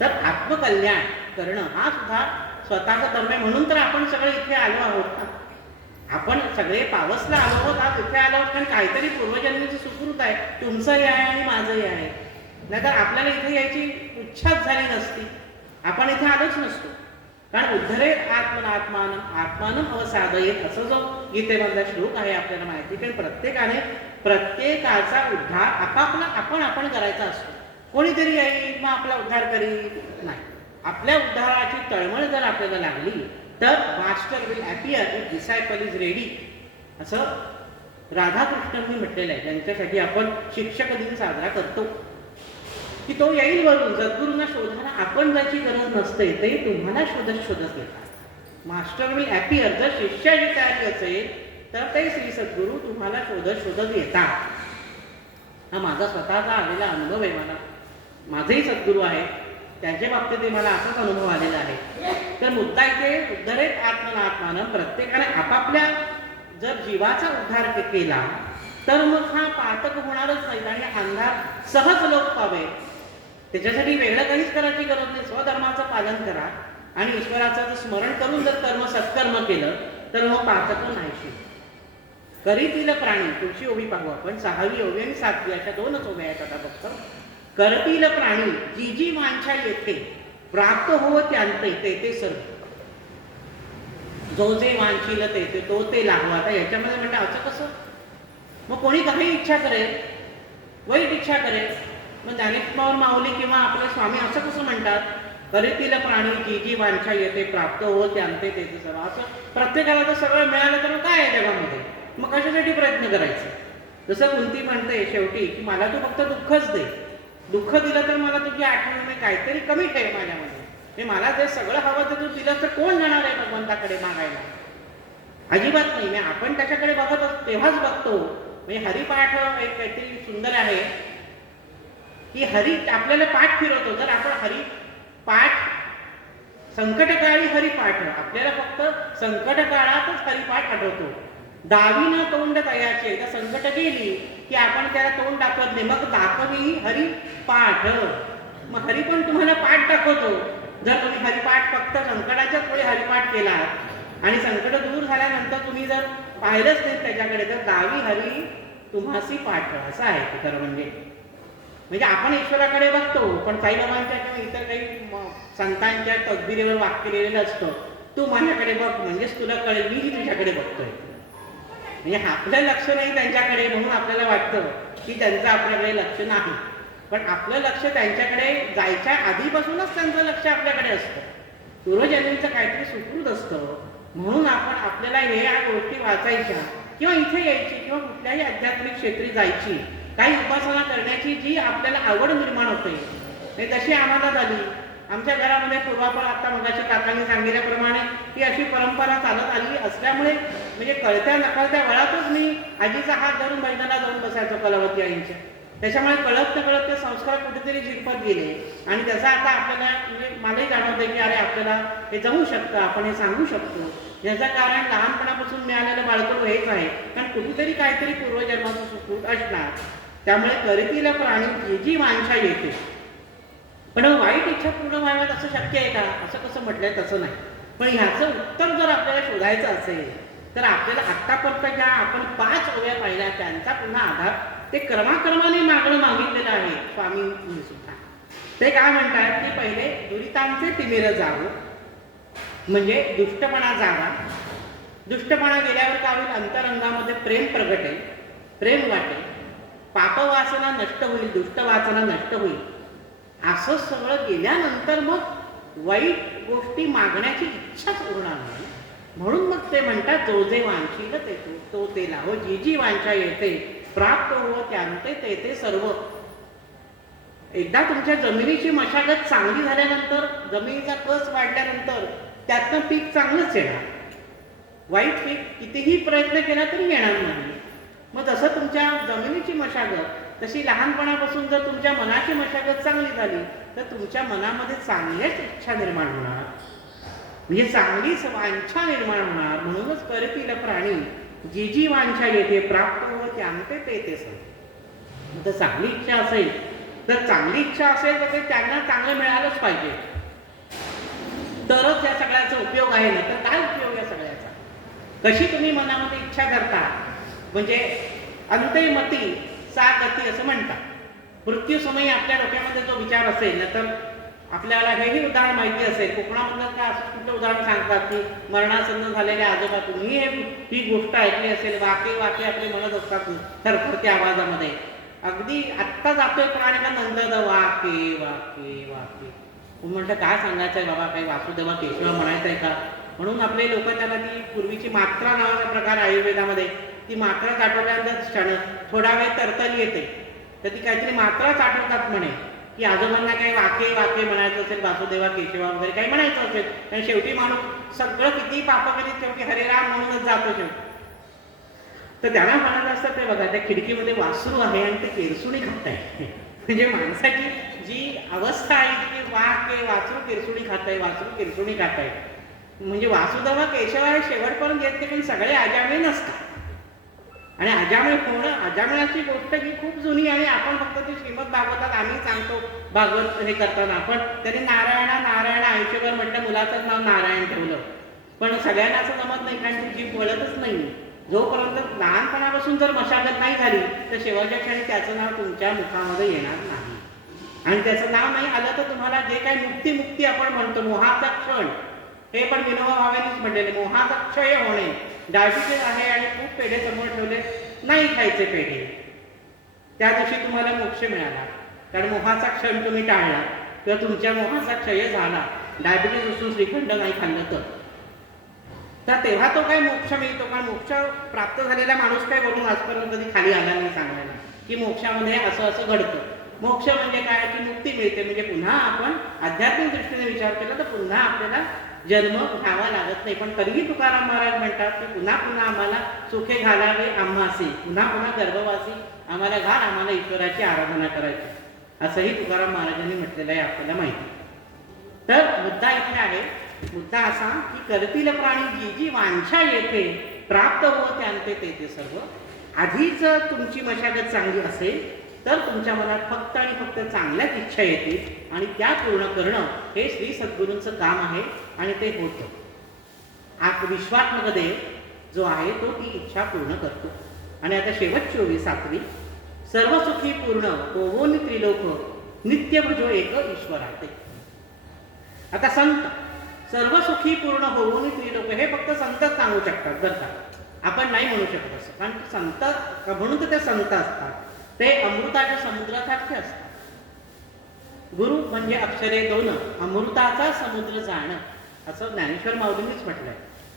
तर आत्मकल्याण करणं हा सुद्धा स्वतःचा धर्म आहे. म्हणून तर आपण सगळे इथे आलो आहोत. आपण सगळे पावसला आलो आहोत, आज इथे आलो आहोत, कारण काहीतरी पूर्वजन्मीचं सुकृत आहे. तुमचंही आहे आणि माझंही आहे. नाहीतर आपल्याला इथे यायची इच्छाच झाली नसती, आपण इथे आलोच नसतो. कारण उद्धरे आत्मनात्मानं आत्मानं अवसादयेत, असं जो गीतेमधला श्लोक आहे आपल्याला माहिती. कारण प्रत्येकाने प्रत्येकाचा उद्धार आपापला आपण करायचा असतो. कोणीतरी येईल मग आपला उद्धार करील नाही. आपल्या उद्धाराची तळमळ जर आपल्याला लागली तर master will appear if disciple is ready, असं राधाकृष्णांनी म्हटलेलं आहे. त्यांच्यासाठी आपण शिक्षक दिन साजरा करतो की तो येईल वरून. सद्गुरूंना शोधायला आपण ज्याची गरज नसते ते तुम्हाला शोधत येतात. मास्टर विल अपीअर, जर शिष्याची तयारी असेल तर ते श्री सद्गुरू तुम्हाला शोधत येतात. हा माझा स्वतःचा आलेला अनुभव आहे. माझेही सद्गुरू आहे, त्यांच्या बाबतीत ते मला असाच अनुभव आलेला आहे. तर मुद्दा इथे उद्धरेत आत्मनात्मानं, प्रत्येकाने आपापल्या जर जीवाचा उद्धार केला तर मग हा पातक होणारच नाही आणि अंधार सहज लोक पावे. त्याच्यासाठी वेगळं काहीच करायची गरज नाही. स्वधर्माचं पालन करा आणि ईश्वराचं स्मरण करून जर सत्कर्म केलं तर मग पातक नाहीशी. करीतील प्राणी, पुढची ओवी पाहू आपण, 6वी ओवी आणि 7वी, अशा 2च ओव्या आहेत आता फक्त. करतील प्राणी जी जी वांछा येथे, प्राप्त हो त्यांते ते सर्व. जो जे वांछील ते तो ते लागू. आता याच्यामध्ये म्हणतं असं कसं, मग कोणी काही इच्छा करेल, वाईट इच्छा करेल, मग ज्ञानेश्वर माऊली किंवा आपले स्वामी असं कसं म्हणतात, करीतील प्राणी जी जी वांछा येते, प्राप्त हो त्यांते ते सर्व. असं प्रत्येकाला जर सगळं मिळालं तर काय आहे जगामध्ये, मग कशासाठी प्रयत्न करायचे. जसं कुंती म्हणते शेवटी की मला तू फक्त दुःखच दे, दुःख दिलं तर मला तुझी आठवण मी काहीतरी कमी ठेव माझ्यामध्ये. हे मला जे सगळं हवं तर तू दिलं तर कोण जाणार आहे भगवंताकडे मागायला, अजिबात नाही. मी आपण त्याच्याकडे बघत तेव्हाच बघतो. म्हणजे हरिपाठ एक काहीतरी सुंदर आहे की हरी आपल्याला पाठ फिरवतो. जर आपण हरिपाठ संकटकाळी हरिपाठ, आपल्याला फक्त संकट काळातच हरिपाठ आठवतो. दावीनं तोंड तयाचे, एकदा संकट गेली की आपण त्याला तोंड दाखवत नाही, मग दाखवी हरिपाठ. मग हरी पण तुम्हाला पाठ दाखवतो. जर तुम्ही हरिपाठ फक्त संकटाच्याच वेळी हरिपाठ केला आणि संकट दूर झाल्यानंतर तुम्ही जर पाहिलंच नाही त्याच्याकडे, तर दावी हरी तुम्हासी पाठ, असं आहे ते खरं म्हणजे आपण ईश्वराकडे बघतो, पण साईबाबांच्या किंवा इतर काही संतांच्या तकबिरीवर वाक्य लिहिलेलं असतं, तू माझ्याकडे बघ म्हणजेच तुला कळेल मीही तुझ्याकडे बघतोय. म्हणजे आपलं लक्ष नाही त्यांच्याकडे, म्हणून आपल्याला वाटतं की त्यांचं आपल्याकडे लक्ष नाही. पण आपलं लक्ष त्यांच्याकडे जायच्या आधीपासूनच त्यांचं लक्ष आपल्याकडे असतं. पूर्वजन्मीचं काहीतरी सुकृत असतं. म्हणून आपण आपल्याला या गोष्टी वाचायच्या किंवा इथे यायची किंवा कुठल्याही आध्यात्मिक क्षेत्री जायची, काही उपासना करण्याची जी आपल्याला आवड निर्माण होते, तशी आम्हाला झाली. आमच्या घरामध्ये पूर्वापार, आता मगाशी काकांनी सांगितल्याप्रमाणे ही अशी परंपरा चालत आली असल्यामुळे म्हणजे कळत्या नकळत्या वळातच मी आजीचा हात धरून बैठकाला जाऊन बसायचो कलावती आईंच्या. त्याच्यामुळे कळत नकळत ते संस्कार कुठेतरी झिरपत गेले आणि त्याचा आता आपल्याला म्हणजे मलाही जाणवतं की अरे आपल्याला हे जमू शकतं, आपण हे सांगू शकतो. याचं कारण लहानपणापासून मिळालेलं बाळकडू हेच आहे, कारण कुठेतरी काहीतरी पूर्वजन्माचं सुकृत असणार. त्यामुळे करीतील प्राणी जी जी वांछा येते, पण वाईट इच्छा पूर्ण व्हाव्यात असं शक्य आहे का, असं कसं म्हटलंय तसं नाही. पण ह्याचं उत्तर जर आपल्याला शोधायचं असेल तर आपल्याला आत्तापर्यंत ज्या आपण 5 ओव्या पाहिल्या त्यांचा पुन्हा आधार ते क्रमाक्रमाने मागितलेलं आहे स्वामींनी सुद्धा. ते काय म्हणतात की पहिले दुरितांचे तिमिर जावो, म्हणजे दुष्टपणा जावा, दुष्टपणा गेल्यावर काय होईल? अंतरंगामध्ये प्रेम प्रगटेल, प्रेम वाटेल, पापवासना नष्ट होईल, दुष्टवासना नष्ट होईल. असं सगळं गेल्यानंतर मग वाईट गोष्टी मागण्याची इच्छाच उरणार नाही. म्हणून मग ते म्हणतात, जो जे वांछील ते तो तेला हो, जी जी वांछा येते प्राप्त हो त्यांते ते ते सर्व. एकदा तुमच्या जमिनीची मशागत चांगली झाल्यानंतर, जमिनीचा कस वाढल्यानंतर त्यातनं पीक चांगलंच येणार. वाईट पीक कितीही प्रयत्न केला तरी येणार नाही. मग तसं तुमच्या जमिनीची मशागत, तशी लहानपणापासून जर तुमच्या मनाची मशागत चांगली झाली तर तुमच्या मनामध्ये चांगल्याच इच्छा निर्माण होणार, म्हणजे चांगलीच वांछा निर्माण होणार. म्हणूनच करतील प्राणी जी जी वांछा येते प्राप्त हो त्यांते ते ते सर्व. तर चांगली इच्छा असेल, तर चांगली इच्छा असेल तर ते त्यांना चांगलं मिळालंच पाहिजे, तरच या सगळ्याचा उपयोग आहे. ना तर काय उपयोग या सगळ्याचा? कशी तुम्ही मनामध्ये इच्छा करता, म्हणजे अंतमती सा गती असं म्हणतात. मृत्यूसमयी आपल्या डोक्यामध्ये जो विचार असेल ना, तर आपल्याला हेही उदाहरण माहिती असेल. कोकणामधलं काय असं कुठलं उदाहरण सांगतात की मरणासन्न झालेल्या आजोबा, तुम्ही ही गोष्ट ऐकली असेल, वाके वाके आपले म्हणत असतात थरथरत्या आवाजामध्ये. अगदी आत्ता जातोय प्राणी का नंतर वाके वाके वाके. म्हणतं काय सांगायचं आहे बाबा, काही वासुदेवा केशवा म्हणायचं आहे का? म्हणून आपले लोक त्याला ती पूर्वीची मात्रा नावाचा प्रकार आयुर्वेदामध्ये, ती मात्रा चाटवल्यानंतर क्षण थोडा वेळ तरतली येते, तर ती काहीतरी मात्रा चाटवतात म्हणे, की आजोबांना काही वाके वाके म्हणायचं असेल, वासुदेवा केशवा वगैरे काही म्हणायचं असेल. कारण शेवटी माणूस सगळं किती पाप करीत शेवटी हरेराम म्हणूनच जातो शेवटी. तर त्यांना म्हणायचं असतं, ते बघा त्या खिडकीमध्ये वासरू आहे आणि ते केरसुणी खात आहे. म्हणजे माणसाची जी अवस्था आहे की वाके वासरू केरसुणी खात आहे, वासरू केरसुणी खात आहे. म्हणजे वासुदेवा केशवा हे शेवटपर्यंत येत नाही, पण सगळे अजामिळ नसतात. आणि अजामिळ होणं, अजामिळाची गोष्ट ही खूप जुनी आहे. आपण फक्त ती श्रीमद भागवतात आम्ही सांगतो भागवत हे करताना. आपण त्यांनी नारायणा नारायणा आयुष्यभर म्हटलं, मुलाचंच नाव नारायण ठेवलं, पण सगळ्यांना असं जमत नाही, कारण ती जीभ वळतच नाही. जोपर्यंत लहानपणापासून जर मशागत नाही झाली तर शेवटच्या क्षणी त्याचं नाव तुमच्या मुखामध्ये येणार नाही. आणि त्याचं नाव नाही आलं तर तुम्हाला जे काही मुक्ती मुक्ती आपण म्हणतो, मोहाचा क्षण, हे पण विनोबा भावेनीच म्हटलेले, मोहाचा क्षय होणे. डायबिटीज आहे आणि खूप पेढे समोर ठेवले, नाही खायचे पेढे, त्या दिवशी तुम्हाला मोक्ष मिळाला, कारण मोहाचा क्षण तुम्ही टाळला किंवा तुमच्या मोहाचा क्षय झाला. डायबिटीज असून श्रीखंड नाही खाल्लं तर तेव्हा तो काय मोक्ष मिळतो. कारण मोक्ष प्राप्त झालेला माणूस काय बोलून आजपर्यंत कधी खाली आला नाही सांगायला की मोक्षामध्ये असं असं घडतं. मोक्ष म्हणजे काय, की मुक्ती मिळते. म्हणजे पुन्हा आपण आध्यात्मिक दृष्टीने विचार केला तर पुन्हा आपल्याला जन्म घ्यावा लागत नाही. पण तरीही तुकाराम महाराज म्हणतात की पुन्हा पुन्हा आम्हाला सुखे घालावे आम्हासी, पुन्हा पुन्हा गर्भवासी आम्हाला घाल, आम्हाला ईश्वराची आराधना करायची, असंही तुकाराम महाराजांनी म्हटलेलं आहे, आपल्याला माहिती. तर मुद्दा इथे आहे, मुद्दा असा की करतील प्राणी जी जी वांछा येते प्राप्त हो त्यांते ते ते सर्व. आधीच तुमची मशागत चांगली असेल तर तुमच्या मनात फक्त आणि फक्त चांगल्याच इच्छा येतील आणि त्या पूर्ण करणं हे श्री सद्गुरूंचं काम आहे आणि ते होतं. विश्वात्मक देव जो आहे तो ती इच्छा पूर्ण करतो. आणि आता शेवटची ओवी 7वी, सर्व सुखी पूर्ण होवोनी त्रिलोक नित्य भजो एक ईश्वराते. आता संत सर्व सुखी पूर्ण होवोनी त्रिलोक हे फक्त संतच सांगू शकतात बरं का, आपण नाही म्हणू शकत असं. कारण संत म्हणून तर ते संत असतात, ते अमृताच्या समुद्रासारखे असतात. गुरु म्हणजे अक्षरे 2, अमृताचा समुद्र जाणं, असं ज्ञानेश्वर माऊलींनीच म्हटलंय.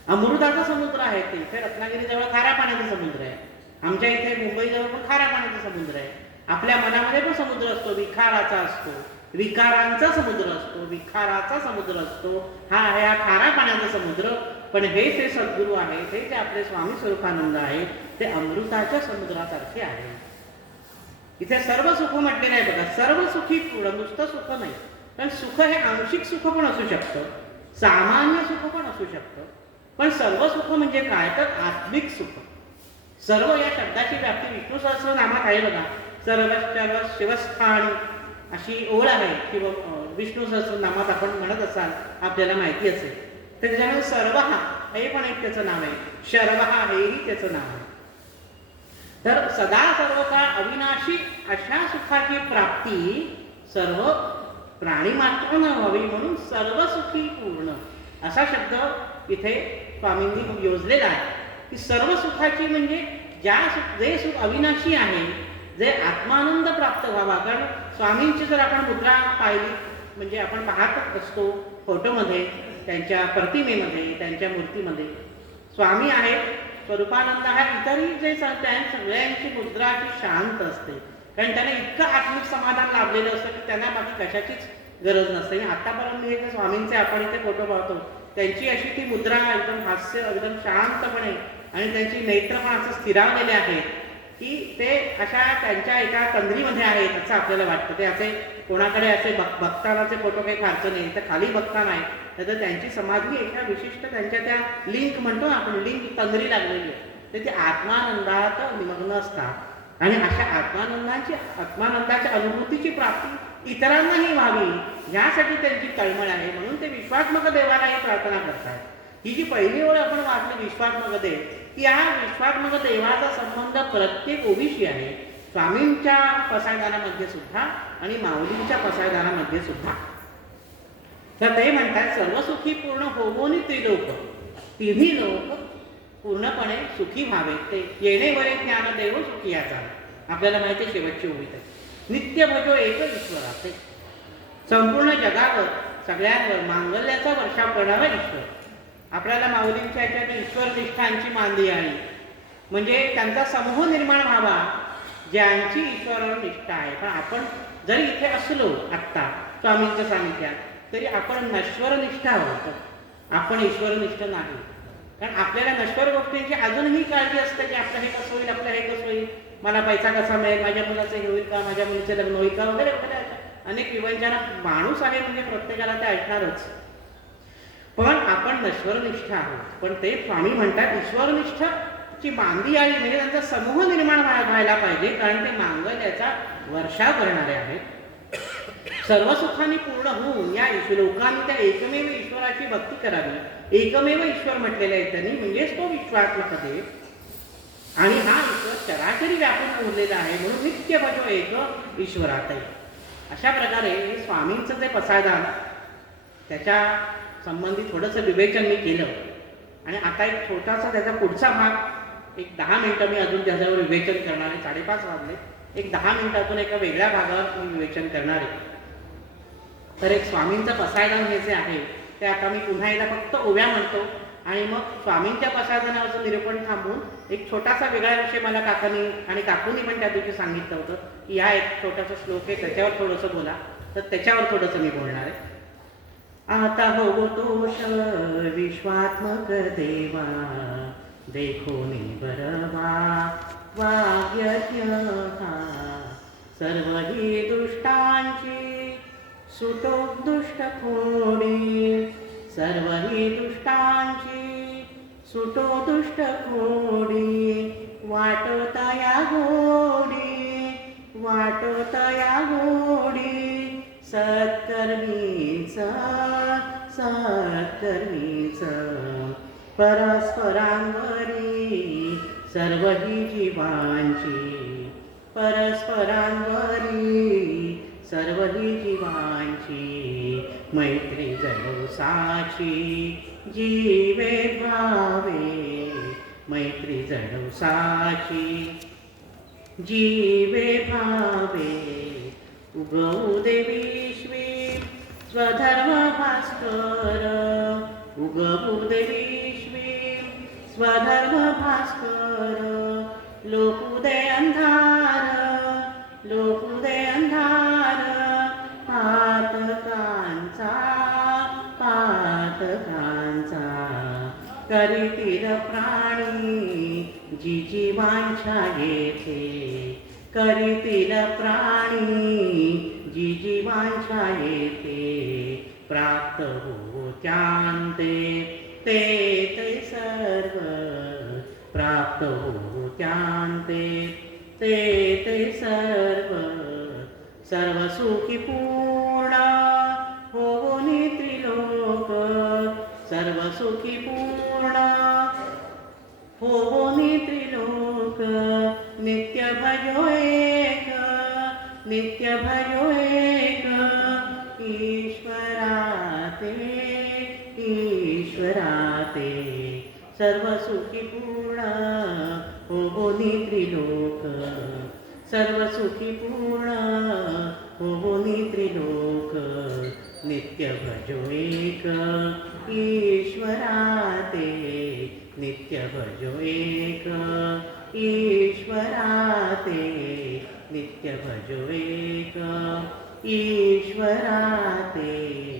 अमृताचा समुद्र आहे ते. इथे रत्नागिरीजवळ खाऱ्या पाण्याचा समुद्र आहे, आमच्या इथे मुंबईजवळ पण खाऱ्या पाण्याचा समुद्र आहे. आपल्या मनामध्ये पण समुद्र असतो, विखाराचा असतो, विकारांचा समुद्र असतो, विखाराचा समुद्र असतो. हा आहे हा खारा पाण्याचा समुद्र. पण हे जे सद्गुरू आहे, हे जे आपले स्वामी स्वरूपानंद आहे, ते अमृताच्या समुद्रासारखे आहे. इथे सर्व सुख म्हटलेलं आहे बघा, सर्व सुखी पूर्ण, नुसतं सुख नाही. पण सुख हे आंशिक सुख पण असू शकतं, सामान्य सुख पण असू शकतं. पण सर्व सुख म्हणजे काय, तर आत्मिक सुख. सर्व या शब्दाची व्याप्ती विष्णू सहस्रनामात आहे बघा. सर्व शिवस्थान अशी ओळ आहे किंवा विष्णू सहस्रनामात आपण म्हणत असाल, आपल्याला माहिती असेल. तर त्याच्यामुळे सर्व हे पण एक त्याचं नाव आहे, शर्व हेही त्याचं नाव आहे. तर सदा सर्व काळ अविनाशी अशा सुखाची प्राप्ती सर्व प्राणी मात्रांना व्हावी, म्हणून सर्व सुखी पूर्ण असा शब्द इथे स्वामींनी योजलेलं आहे की सर्व सुखाची म्हणजे जे सुख अविनाशी आहे, जे आत्मानंद प्राप्त व्हावा. कारण स्वामींची जर आपण मुद्रा पाहिली म्हणजे आपण पाहत असतो फोटोमध्ये, त्यांच्या प्रतिमेमध्ये, त्यांच्या मूर्तीमध्ये स्वामी आहेत, स्वरूपानंद आहे, इतरही जे सगळ्यांची मुद्रा अशी शांत असते. कारण त्यांना इतकं आत्मिक समाधान लाभलेलं असतं की त्यांना बाकी कशाचीच गरज नसते. आतापर्यंत हे जे स्वामींचे आपण इथे फोटो पाहतो त्यांची अशी ती मुद्रा एकदम हास्य, एकदम शांतपणे, आणि त्यांची नेत्र पण असं स्थिरावलेले आहेत की ते अशा त्यांच्या एका तंद्रीमध्ये आहेत असं आपल्याला वाटतं. ते असे कोणाकडे असे बघतानाचे फोटो काही फारसं नाही, तर खाली बघता नाही, तर त्यांची समाधी एका विशिष्ट त्यांच्या त्या लिंक म्हणतो ना आपण, लिंक तंद्री लागलेली आहे, तर ती आत्मानंदात निमग्न असतात. आणि अशा आत्मानंदाच्या अनुभूतीची प्राप्ती इतरांनाही व्हावी यासाठी त्यांची तळमळ आहे. म्हणून ते विश्वात्मक देवालाही प्रार्थना करतात. ही जी पहिली ओळ आपण वाचली विश्वात्मक देव, की हा विश्वात्मक देवाचा संबंध प्रत्येक ओवीशी आहे. स्वामींच्या पसायदानामध्ये सुद्धा आणि माऊलींच्या पसायदानामध्ये सुद्धा. तर ते म्हणतात सर्वसुखी पूर्ण होवोनी त्रिलोक, तिन्ही लोक पूर्णपणे सुखी व्हावे, ते येणे वरे ज्ञानदेव सुखी याचा. आपल्याला माहिती आहे शेवटची ओळीत आहे, नित्य भजो एक ईश्वराचे. संपूर्ण जगावर सगळ्यांवर मांगल्याचा वर्षाव करणारा ईश्वर. आपल्याला माऊलींच्या याच्यात ईश्वर निष्ठांची मानली आहे, म्हणजे त्यांचा समूह निर्माण व्हावा ज्यांची ईश्वरावर निष्ठा आहे. पण आपण जरी इथे असलो आत्ता स्वामींच्या सानिध्यात, तरी आपण नश्वरनिष्ठ आहोत, आपण ईश्वरनिष्ठ नाही. कारण आपल्याला नश्वर गोष्टींची अजूनही काळजी असते की आपलं हे कसं होईल, आपलं हे कसं होईल, मला पैसा कसा मिळेल, माझ्या मुलाचं हे होईल का, माझ्या मुलीचं लग्न होईल का, वगैरे वगैरे अनेक विवंचना. माणूस आहे म्हणजे प्रत्येकाला ते ऐकणारच. पण आपण नश्वरनिष्ठ आहोत. पण ते स्वामी म्हणतात ईश्वरनिष्ठची बांधी आली म्हणजे त्यांचा समूह निर्माण व्हायला पाहिजे, कारण ते मांगल्याचा वर्षाव करणारे आहेत. सर्व सुखांनी पूर्ण होऊन या लोकांनी त्या एकमेव ईश्वराची भक्ती करावी. एकमेव ईश्वर म्हटलेला आहे त्यांनी, म्हणजेच तो विश्वात्मक देव. आणि हा ईश्वर चराचरी व्यापून उरलेला आहे, म्हणून नित्य भजो एक ईश्वरात आहे. अशा प्रकारे स्वामींचं जे पसायदान त्याच्या संबंधी थोडंसं विवेचन मी केलं. आणि आता एक छोटासा त्याचा पुढचा भाग, एक 10 मिनिटं मी अजून त्याच्यावर विवेचन करणार आहे. 5:30 वाजले. एक 10 मिनिटातून एका वेगळ्या भागावर मी विवेचन करणार आहे. तर एक स्वामींचं पसायदान हे जे आहे ते आता मी पुन्हा एकदा फक्त ओव्या म्हणतो, आणि मग स्वामींच्या पसायदानावरचं निरूपण थांबून एक छोटासा वेगळा विषय मला काकांनी आणि काकूंनी पण त्या दिवशी सांगितलं होतं की हा एक छोटासा श्लोक आहे, त्याच्यावर थोडंसं बोला. तर त्याच्यावर थोडंसं मी बोलणार आहे. आता हो तोष विश्वात्मक देवा, देखो निबरवा वाग्यज्ञ हा. सर्व ही दुष्टांची सुटो दुष्ट खोडी, सर्व ही दुष्टांची सुटो दुष्ट खोडी. वाटो तया गोडी, वाटो तया गोडी. सत्कर्मीच सत्कर्मीच परस्परांवरी सर्व ही जीवांची, परस्परांवरी सर्व ही जीवांची. मैत्री जडोसाची जीवे भावे, मैत्री जडोसाची जीवे भावे. उगवू दे विश्वे स्वधर्म भास्कर, उगवू दे विश्वे स्वधर्म भास्कर. लोकू दे अंधार, लोकू दे अंधार. पातकांचा पातकांचा करीतील प्राणी जी जीवांच्या येथे, करीतील प्राणी जी जीवांच्या येथे. प्राप्त होत्यांते ते ते सर्व, प्राप्त होत्यांते ते ते सर्व. सर्व सुखी पूर्ण होवोनी त्रिलोक, सर्व सुखी पूर्ण होवोनी त्रिलोक. नित्य भजो एक, नित्य भजो एक ईश्वराते, ईश्वराते. सर्व सुखी पूर्ण होनी त्रिलोक, सर्व सुखी पूर्ण होनी त्रिलोक, नित्य भजो एक ईश्वरा ते, नित्य भजो एक ईश्वरा ते, नित्य भजो एक ईश्वरा ते.